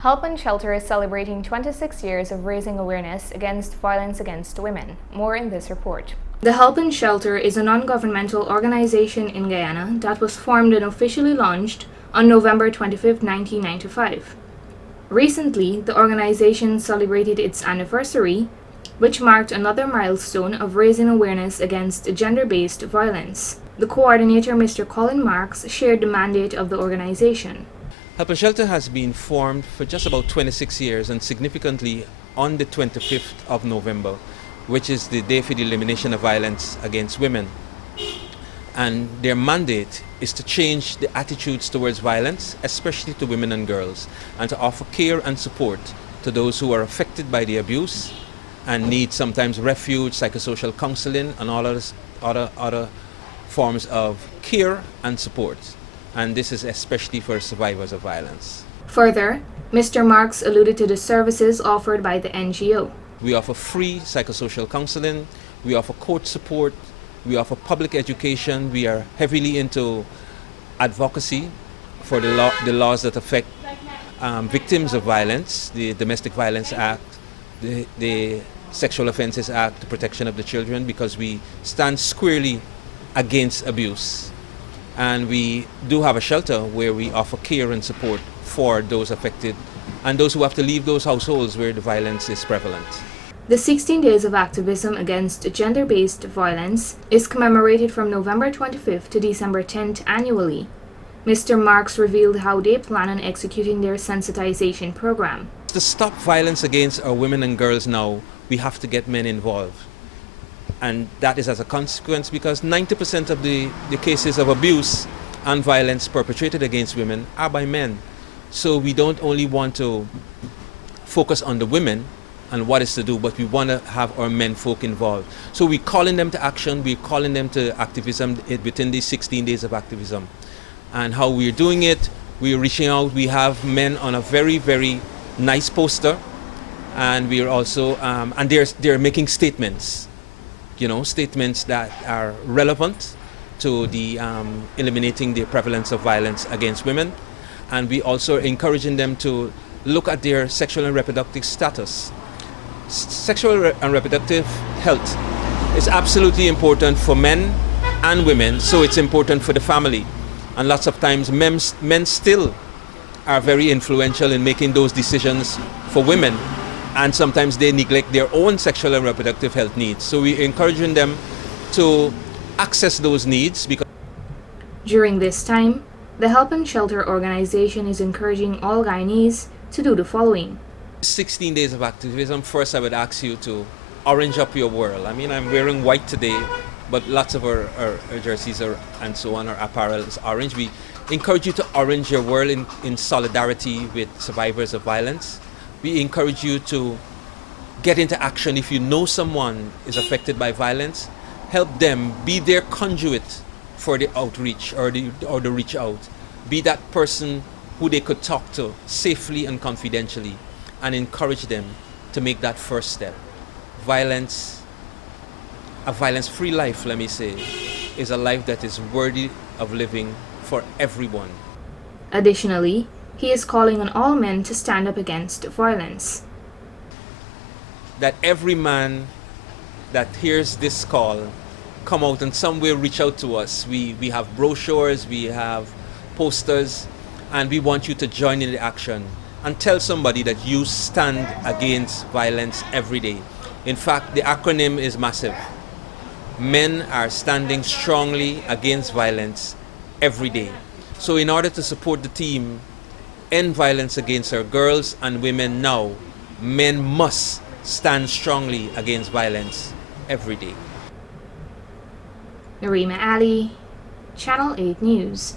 Help and Shelter is celebrating 26 years of raising awareness against violence against women. More in this report. The Help and Shelter is a non-governmental organization in Guyana that was formed and officially launched on November 25, 1995. Recently, the organization celebrated its anniversary, which marked another milestone of raising awareness against gender-based violence. The coordinator, Mr. Colin Marks, shared the mandate of the organization. Help and Shelter has been formed for just about 26 years, and significantly on the 25th of November, which is the day for the elimination of violence against women. And their mandate is to change the attitudes towards violence, especially to women and girls, and to offer care and support to those who are affected by the abuse and need sometimes refuge, psychosocial counseling, and all other forms of care and support. And this is especially for survivors of violence. Further, Mr. Marks alluded to the services offered by the NGO. We offer free psychosocial counseling, we offer court support, we offer public education, we are heavily into advocacy for the laws that affect victims of violence, the Domestic Violence Act, the Sexual Offences Act, the Protection of the Children, because we stand squarely against abuse. And we do have a shelter where we offer care and support for those affected and those who have to leave those households where the violence is prevalent. The 16 Days of Activism Against Gender-Based Violence is commemorated from November 25th to December 10th annually. Mr. Marks revealed how they plan on executing their sensitization program. To stop violence against our women and girls now, we have to get men involved. And that is as a consequence because 90% of the cases of abuse and violence perpetrated against women are by men. So we don't only want to focus on the women and what is to do, but we want to have our men folk involved. So we're calling them to action, we're calling them to activism within these 16 days of activism. And how we're doing it, we're reaching out, we have men on a very, very nice poster, and we're also, and they're making statements. Statements that are relevant to the eliminating the prevalence of violence against women. And we also are encouraging them to look at their sexual and reproductive status. Sexual and reproductive health is absolutely important for men and women, so it's important for the family. And lots of times men still are very influential in making those decisions for women. And sometimes they neglect their own sexual and reproductive health needs. So we're encouraging them to access those needs. During this time, the Help and Shelter organization is encouraging all Guyanese to do the following. 16 days of activism. First, I would ask you to orange up your world. I mean, I'm wearing white today, but lots of our jerseys and so on, our apparel is orange. We encourage you to orange your world in solidarity with survivors of violence. We encourage you to get into action. If you know someone is affected by violence, help them, be their conduit for the outreach or the reach out. Be that person who they could talk to safely and confidentially, and encourage them to make that first step. A violence-free life, let me say, is a life that is worthy of living for everyone. Additionally, he is calling on all men to stand up against violence. That every man that hears this call come out and somewhere reach out to us. We have brochures, we have posters, and we want you to join in the action and tell somebody that you stand against violence every day. In fact, the acronym is massive. Men are standing strongly against violence every day. So in order to support the team, end violence against our girls and women now, men must stand strongly against violence every day. Narima Ali, Channel 8 News.